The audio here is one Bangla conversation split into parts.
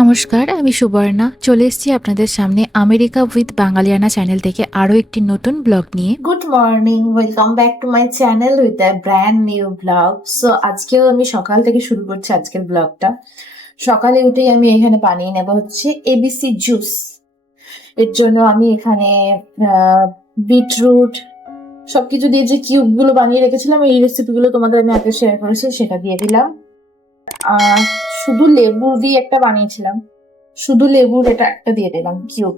নমস্কার, আমি সুবর্ণা চলে এসেছি আপনাদের সামনে আমেরিকা উইথ বাঙালিয়ানা চ্যানেল থেকে আরও একটি নতুন ব্লগ নিয়ে। Good morning, welcome back to my channel with a brand new blog. So আজকেও আমি সকাল থেকে শুরু করছি আজকের ব্লগটা। সকালে উঠেই আমি এখানে বানিয়ে নেব হচ্ছে এবিসি জুস। এর জন্য আমি এখানে বিটরুট সবকিছু দিয়ে যে কিউবগুলো বানিয়ে রেখেছিলাম, এই রেসিপিগুলো তোমাদের আমি আগে শেয়ার করেছি, সেটা দিয়ে দিলাম। শুধু লেবু দিয়ে একটা বানিয়েছিলাম, শুধু লেবুর এটা একটা দিয়ে দিলাম কিউব।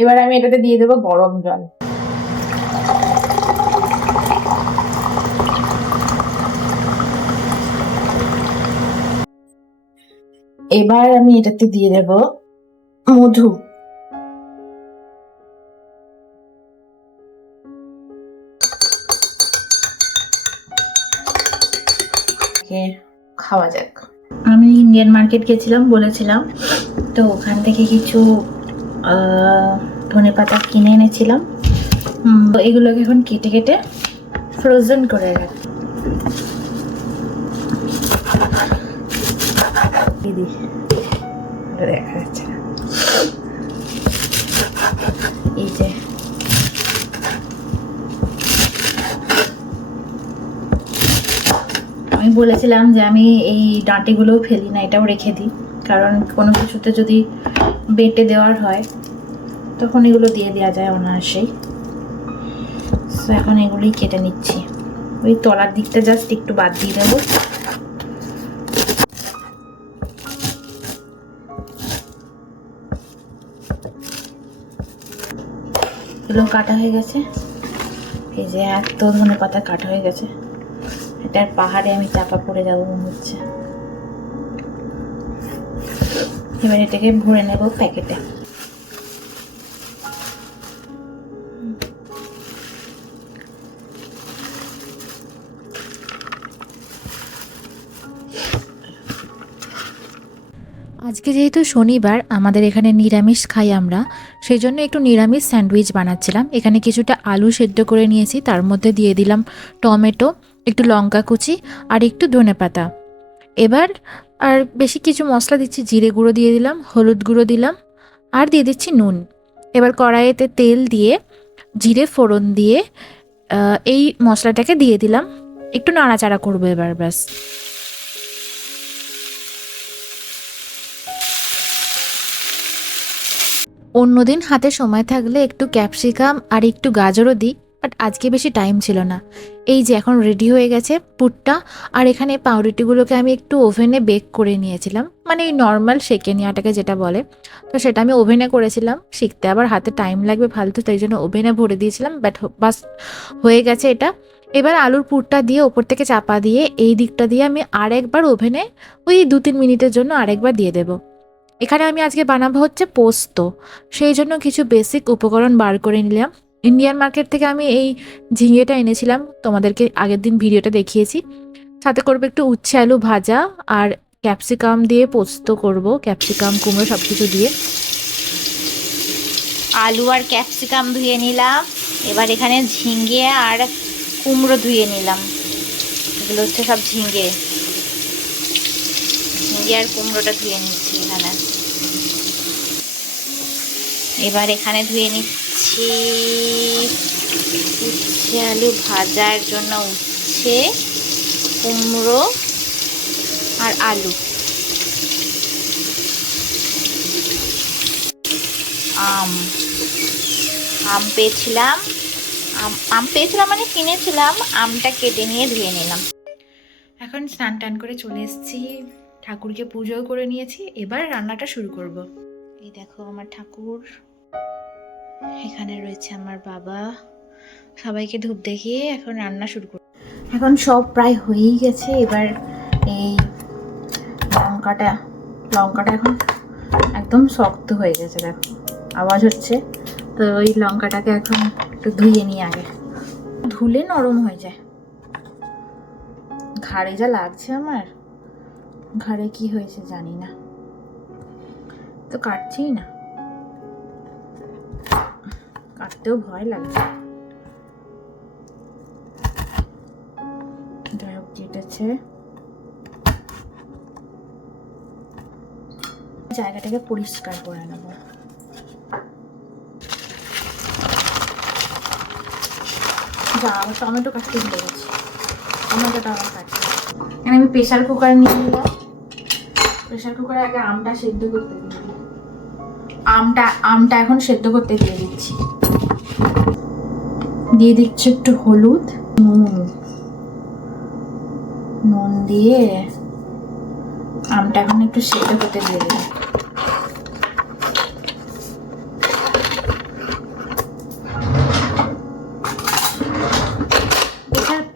এবার আমি এটাতে দিয়ে দেবো গরম জল। এবার আমি এটাতে দিয়ে দেব মধু। খাওয়া যাক। আমি ইন্ডিয়ান মার্কেট গেছিলাম বলেছিলাম, তো ওখান থেকে কিছু ধনেপাতা কিনে এনেছিলাম। তো এগুলোকে এখন কেটে কেটে ফ্রোজেন করে রাখি। দেখা যাচ্ছে এই যে আমি বলেছিলাম যে আমি এই ডাঁটিগুলোও ফেলি না, এটাও রেখে দিই, কারণ কোনো কিছুতে যদি বেটে দেওয়ার হয় তখন এগুলো দিয়ে দেওয়া যায় অনায়াসেই। তো এখন এগুলোই কেটে নিচ্ছি, ওই তলার দিকটা জাস্ট একটু বাদ দিয়ে দেবো। এগুলো কাটা হয়ে গেছে, এই যে এত ধনেপাতা কাটা হয়ে গেছে, এটার পাহাড়ে আমি চাপা পড়ে যাবো মনে হচ্ছে। এবার এটাকে ভরে নেব প্যাকেটে। আজকে যেহেতু শনিবার, আমাদের এখানে নিরামিষ খাই আমরা, সেই জন্য একটু নিরামিষ স্যান্ডউইচ বানাচ্ছিলাম। এখানে কিছুটা আলু সেদ্ধ করে নিয়েছি, তার মধ্যে দিয়ে দিলাম টমেটো, একটু লঙ্কা কুচি আর একটু ধনেপাতা। এবার আর বেশি কিছু মশলা দিচ্ছি, জিরে গুঁড়ো দিয়ে দিলাম, হলুদ গুঁড়ো দিলাম আর দিয়ে দিচ্ছি নুন। এবার কড়াইতে তেল দিয়ে জিরে ফোড়ন দিয়ে এই মশলাটাকে দিয়ে দিলাম, একটু নাড়াচাড়া করবো এবার ব্যাস। অন্যদিন হাতে সময় থাকলে একটু ক্যাপসিকাম আর একটু গাজরও দিই, বাট আজকে বেশি টাইম ছিল না। এই যে এখন রেডি হয়ে গেছে পুরটা, আর এখানে পাউরুটিগুলোকে আমি একটু ওভেনে বেক করে নিয়েছিলাম, মানে এই নর্মাল সেকে নেওয়াটাকে যেটা বলে, তো সেটা আমি ওভেনে করেছিলাম। শিখতে আবার হাতে টাইম লাগবে ফালতু, তাই জন্য ওভেনে ভরে দিয়েছিলাম, বাট বাস হয়ে গেছে এটা। এবার আলুর পুরটা দিয়ে ওপর থেকে চাপা দিয়ে এই দিকটা দিয়ে আমি আরেকবার ওভেনে ওই 2-3 মিনিটের জন্য আরেকবার দিয়ে দেবো। এখানে আমি আজকে বানাবো হচ্ছে পোস্ত, সেই জন্য কিছু বেসিক উপকরণ বার করে নিলাম। ইন্ডিয়ান মার্কেট থেকে আমি এই ঝিঙেটা এনেছিলাম, তোমাদেরকে আগের দিন ভিডিওটা দেখিয়েছি। সাথে করবো একটু উচ্ছে আলু ভাজা, আর ক্যাপসিকাম দিয়ে পোস্ত করব, ক্যাপসিকাম কুমড়ো সব কিছু দিয়ে। আলু আর ক্যাপসিকাম ধুয়ে নিলাম, এবার এখানে ঝিঙে আর কুমড়ো ধুয়ে নিলাম। এগুলো হচ্ছে সব ঝিঙে আর কুমড়োটা ধুয়ে নিচ্ছি এখানে। এবার এখানে ধুয়ে নিচ্ছি উচ্ছে আলু ভাজার জন্য উচ্ছে, কুমড়ো আর আলু। আম পেয়েছিলাম, আম পেয়েছিলাম মানে কিনেছিলাম, আমটা কেটে নিয়ে ধুয়ে নিলাম। এখন স্নান টান করে চলে এসেছি, ঠাকুরকে পুজোও করে নিয়েছি, এবার রান্নাটা শুরু করব। এই দেখো আমার ঠাকুর, এখানে রয়েছে আমার বাবা, সবাইকে ধূপ দেখিয়ে এখন রান্না শুরু করব। এখন সব প্রায় হয়েই গেছে। এবার এই লঙ্কাটা এখন একদম শক্ত হয়ে গেছে, দেখো আওয়াজ হচ্ছে। তো ওই লঙ্কাটাকে এখন একটু ধুয়ে নিই আগে, ধুলে নরম হয়ে যায়। ঘাড়ে যা লাগছে, আমার ঘাড়ে কি হয়েছে জানি না, তো কাটছেই না, কাটতেও ভয় লাগছে। যাই হোক, কেটেছে। জায়গাটাকে পরিষ্কার করে নেব। যা, আবার টমেটো কাটতে ভুলে গেছি, টমেটোটা আবার কাটতে। এখানে আমি প্রেশার কুকার নিয়ে নিলাম। প্রেশার কুকারে আগে আমটা সেদ্ধ করতে দিই। আমটা এখন সেদ্ধ করতে দিয়ে দিচ্ছি। দিয়ে দিচ্ছি একটু হলুদ, নুন দিয়ে আমটা এখন একটু সেদ্ধ করতে দিয়ে দিলাম।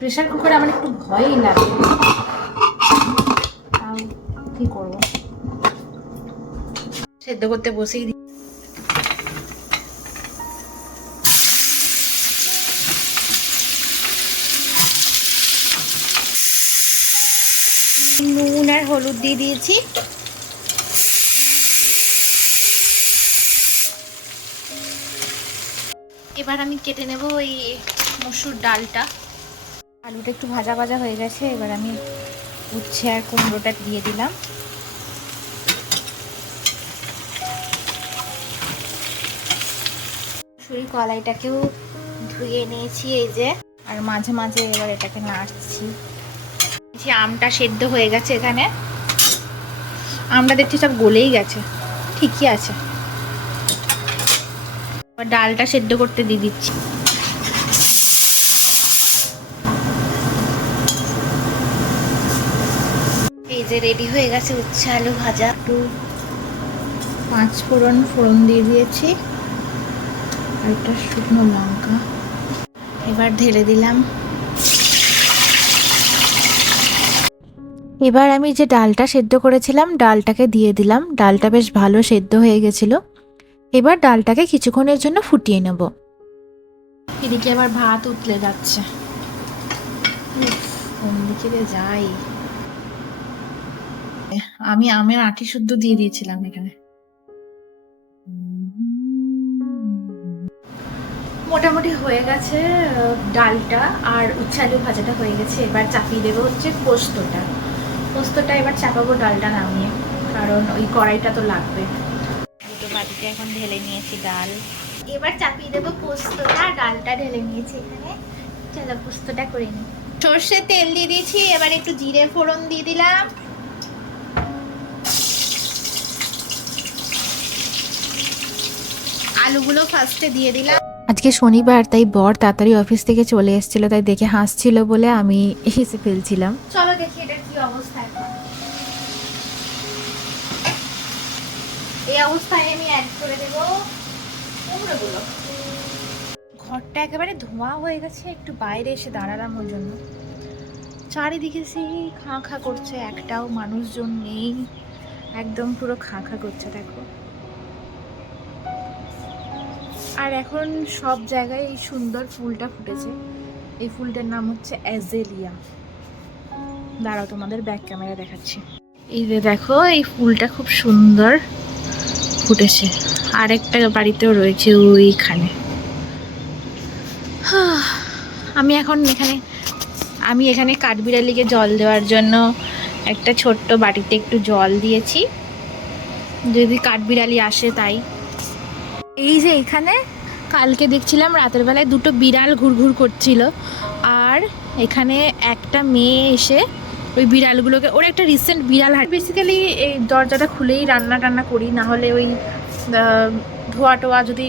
প্রেশার কুকারে আমার একটু ভয়ই লাগে, তাও কি করবো, সেদ্ধ করতে বসেই দিই। নুন আর হলুদ দিয়ে দিয়েছি। এবার আমি কেটে নেব ওই মসুর ডালটা। আলুটা একটু ভাজা ভাজা হয়ে গেছে, এবার আমি উচ্ছে আর কুমড়োটা দিয়ে দিলাম। মসুরি কলাইটাকেও ধুয়ে নিয়েছি এই যে, আর মাঝে মাঝে এবার এটাকে নাড়ছি। আমটা সেদ্ধ হয়ে গেছে, এখানে আমটা দেখছি সব গলেই গেছে, ঠিকই আছে। এবার ডালটা সেদ্ধ করতে দিয়ে দিচ্ছি। এই যে রেডি হয়ে গেছে উচ্ছে আলু ভাজা। একটু 5 ফোড়ন দিয়ে দিয়েছি আর একটা শুকনো লঙ্কা। এবার ঢেলে দিলাম। এবার আমি যে ডালটা সেদ্ধ করেছিলাম ডালটাকে দিয়ে দিলাম। ডালটা বেশ ভালো সেদ্ধ হয়ে গেছিল। এবার ডালটাকে কিছুক্ষণের জন্য ফুটিয়ে নেব। এদিকে আবার ভাত উতলে যাচ্ছে। কোন দিকে যাই, আমি আমের আঁটি শুদ্ধ দিয়ে দিয়েছিলাম এখানে। মোটামুটি হয়ে গেছে ডালটা, আর উচ্ছে আলু ভাজাটা হয়ে গেছে। এবার চাপিয়ে দেবো হচ্ছে পোস্তটা এবার চাপাবো ডালটা নামিয়ে, কারণ ওই কড়াইটা তো লাগবে। দুটো বাটিতে এখন ঢেলে নিয়েছি ডাল। এবার চাপিয়ে দেবো পোস্তটা, ডালটা ঢেলে নিয়েছি এখানে। চলো পোস্তটা করে নিই। সর্ষের তেল দিয়ে দিয়েছি, এবার একটু জিরে ফোড়ন দিয়ে দিলাম। আলুগুলো ফার্স্টে দিয়ে দিলাম। আজকে শনিবার, তাই বর তাড়াতাড়ি অফিস থেকে চলে এসেছিল, তাই দেখে হাসছিল বলে আমি হেসে ফেলছিলাম। চলো দেখি এটা কি অবস্থা। এখন এই অবস্থায় আমি অ্যাড করে দেবো কুমড়োগুলো। ঘরটা একেবারে ধোঁয়া হয়ে গেছে, একটু বাইরে এসে দাঁড়ালাম ওই জন্য। চারিদিকে সেই খাঁ খাঁ করছে, একটাও মানুষজন নেই, একদম পুরো খাঁ খাঁ করছে দেখো। আর এখন সব জায়গায় এই সুন্দর ফুলটা ফুটেছে। এই ফুলটার নাম হচ্ছে অ্যাজেলিয়া। দাঁড়াও তোমাদের ব্যাক ক্যামেরা দেখাচ্ছি। এই যে দেখো, এই ফুলটা খুব সুন্দর ফুটেছে। আরেকটা বাড়িতেও রয়েছে ওইখানে। আমি এখানে কাঠবিড়ালিকে জল দেওয়ার জন্য একটা ছোট্ট বাটিতে একটু জল দিয়েছি, যদি কাঠবিড়ালি আসে তাই। এই যে এখানে কালকে দেখছিলাম রাতের বেলায় দুটো বিড়াল ঘুরঘুর করছিল, আর এখানে একটা মেয়ে এসে ওই বিড়ালগুলোকে, ওর একটা রিসেন্ট বিড়াল বেসিক্যালি এই দরজাটা খুলেই রান্না টান্না করি, না হলে ওই ধোয়া টোয়া যদি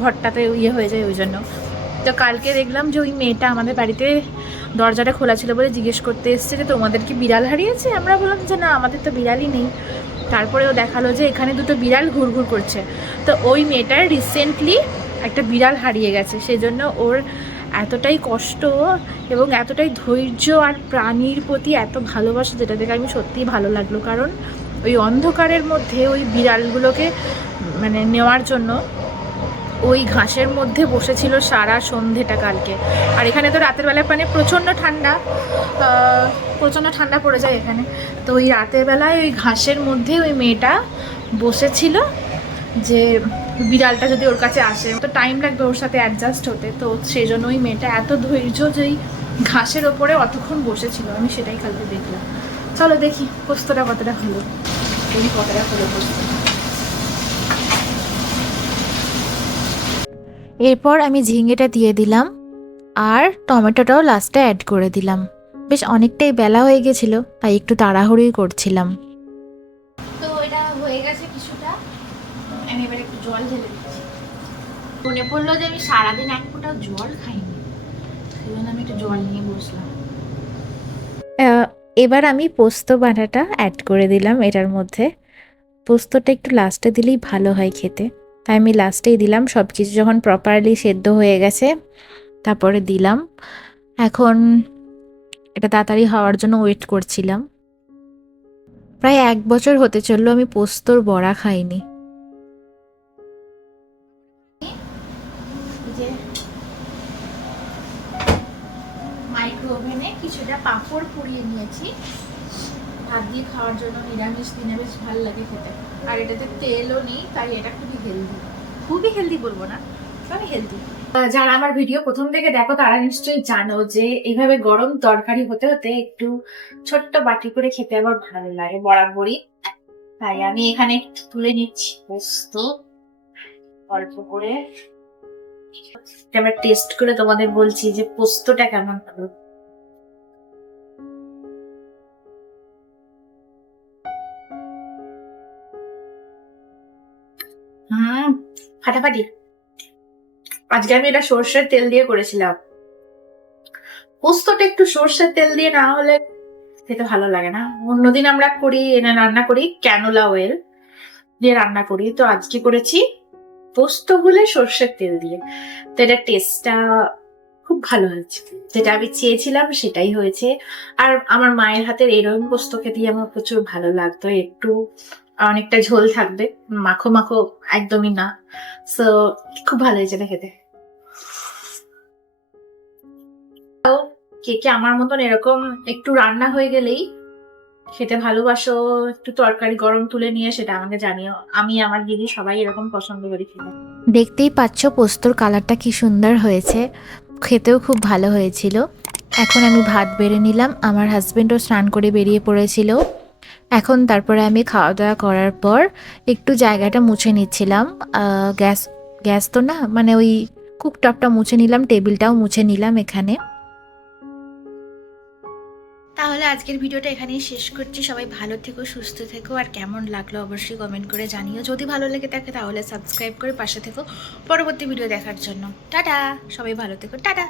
ঘরটাতে ইয়ে হয়ে যায় ওই জন্য। তো কালকে দেখলাম যে ওই মেয়েটা আমাদের বাড়িতে দরজাটা খোলা ছিল বলে জিজ্ঞেস করতে এসছে যে তোমাদের কি বিড়াল হারিয়েছে। আমরা বললাম যে না, আমাদের তো বিড়ালই নেই। তারপরেও দেখালো যে এখানে দুটো বিড়াল ঘুরঘুর করছে। তো ওই মেয়েটার রিসেন্টলি একটা বিড়াল হারিয়ে গেছে, সেজন্য ওর এতটাই কষ্ট এবং এতটাই ধৈর্য আর প্রাণীর প্রতি এত ভালোবাসা, যেটা দেখে আমি সত্যিই ভালো লাগলো। কারণ ওই অন্ধকারের মধ্যে ওই বিড়ালগুলোকে মানে নেওয়ার জন্য ওই ঘাসের মধ্যে বসেছিল সারা সন্ধেটা কালকে। আর এখানে তো রাতের বেলায় মানে প্রচণ্ড ঠান্ডা পড়ে যায় এখানে। তো ওই রাতের বেলায় ওই ঘাসের মধ্যে ওই মেয়েটা বসেছিল, যে বিড়ালটা যদি ওর কাছে আসে তো টাইম লাগবে ওর সাথে অ্যাডজাস্ট হতে। তো সেই জন্য ওই মেয়েটা এত ধৈর্য যে ওই ঘাসের ওপরে অতক্ষণ বসেছিল। আমি সেটাই কালকে দেখলাম। চলো দেখি পোস্তটা কতটা হলো। দেখি কতটা হলো পোস্ত। এরপর আমি ঝিঙেটা দিয়ে দিলাম আর টমেটোটাও লাস্টে অ্যাড করে দিলাম। বেশ অনেকটাই বেলা হয়ে গেছিল, তাই একটু তাড়াহুড়োই করছিলাম। তো এটা হয়ে গেছে কিছুটা, আমি এবার একটু জল ঢেলে দিচ্ছি। মনে পড়লো যে আমি সারাদিন এক ফোঁটাও জল খাইনি, সেই জন্য আমি একটু জল নিয়ে বসলাম। এবার আমি পোস্ত বাটাটা অ্যাড করে দিলাম এটার মধ্যে। পোস্তটা একটু লাস্টে দিলেই ভালো হয় খেতে, তাই আমি লাস্টেই দিলাম। সব কিছু যখন প্রপারলি সেদ্ধ হয়ে গেছে তারপরে দিলাম। এখন এটা তাড়াতাড়ি হওয়ার জন্য ওয়েট করছিলাম। প্রায় 1 বছর হতে চললো আমি পোস্তর বড়া খাইনি। যে মাইক্রো ওভেনে কিছুটা পাঁপড় পুড়িয়ে নিয়েছি ভাত দিয়ে খাওয়ার জন্য। নিরামিষ দিনে বেশ ভালো লাগে খেতে, আর এটাতে তেলও নেই, তাই এটা খুবই হেলদি। খুবই হেলদি বলবো না, তবে হেলদি। যারা আমার ভিডিও প্রথম থেকে দেখো তারা নিশ্চয়ই জানো যে এইভাবে গরম তরকারি হতে হতে একটু ছোট্ট বাটি করে খেতে আমার ভালো লাগে বরাবরই। তাই আমি এখানে একটু তুলে নিচ্ছি পোস্ত অল্প করে। এবার টেস্ট করে তোমাদের বলছি যে পোস্তটা কেমন হলো। ফাটাফাটি। আজকে আমি এটা সর্ষের তেল দিয়ে করেছিলাম। পোস্তটা একটু সর্ষের তেল দিয়ে না হলে খেতে ভালো লাগে না। অন্যদিন আমরা রান্না করি ক্যানোলা অয়েল দিয়ে রান্না করি, তো আজকে করেছি পোস্ত গুলে সর্ষের তেল দিয়ে। তো এটা টেস্টটা খুব ভালো হয়েছে, যেটা আমি চেয়েছিলাম সেটাই হয়েছে। আর আমার মায়ের হাতের এরকম পোস্ত খেতে আমার প্রচুর ভালো লাগতো। একটু অনেকটা ঝোল থাকবে, মাখো মাখো একদমই না। সো খুব ভালো হয়েছে এটা খেতে। কে কে আমার মতন এরকম একটু রান্না হয়ে গেলেই খেতে ভালোবাসো, একটু তরকারি গরম তুলে নিয়ে, সেটা আমাকে জানিও। আমি আমার দিদি সবাই এরকম পছন্দ করি খেতে। দেখতেই পাচ্ছ পোস্তর কালারটা কি সুন্দর হয়েছে, খেতেও খুব ভালো হয়েছিল। এখন আমি ভাত বেড়ে নিলাম, আমার হাজবেন্ডও স্নান করে বেরিয়ে পড়েছিল। এখন তারপরে আমি খাওয়া দাওয়া করার পর একটু জায়গাটা মুছে নিচ্ছিলাম। গ্যাস তো না, মানে ওই কুকটপটা মুছে নিলাম, টেবিলটাও মুছে নিলাম এখানে। তাহলে আজকের ভিডিওটা এখানেই শেষ করছি। সবাই ভালো থেকো, সুস্থ থেকো, আর কেমন লাগলো অবশ্যই কমেন্ট করে জানিও। যদি ভালো লেগে থাকে তাহলে সাবস্ক্রাইব করে পাশে থেকো পরবর্তী ভিডিও দেখার জন্য। টাটা, সবাই ভালো থেকো, টাটা।